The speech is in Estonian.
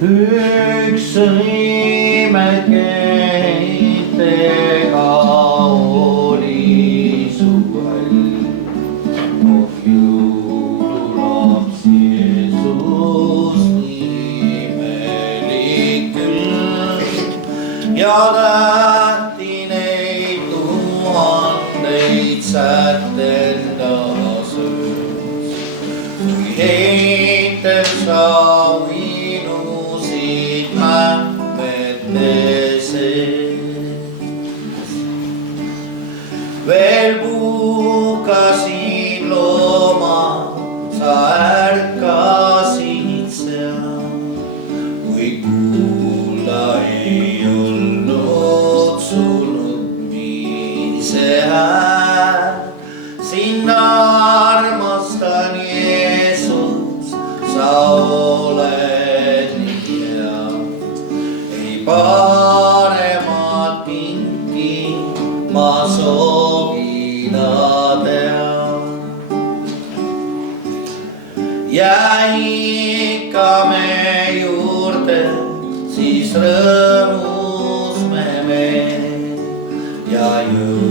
üks imekeitega oli suvel, oh jõululaps Jeesus imelik küll ja tähti neid tuhandeid sätendada söös, kui heitel sa uinusid mämmete sees. Veel puhkasid loomad, sa ärkasid seal, kui kuulla ei olnud sul nutmise hääl. Sind armastan, Jeesus, sa oled nii hea, ei paremat kinki ma soovida tean. Jää ikka me juurde, siis rõõmus me veel ja jõu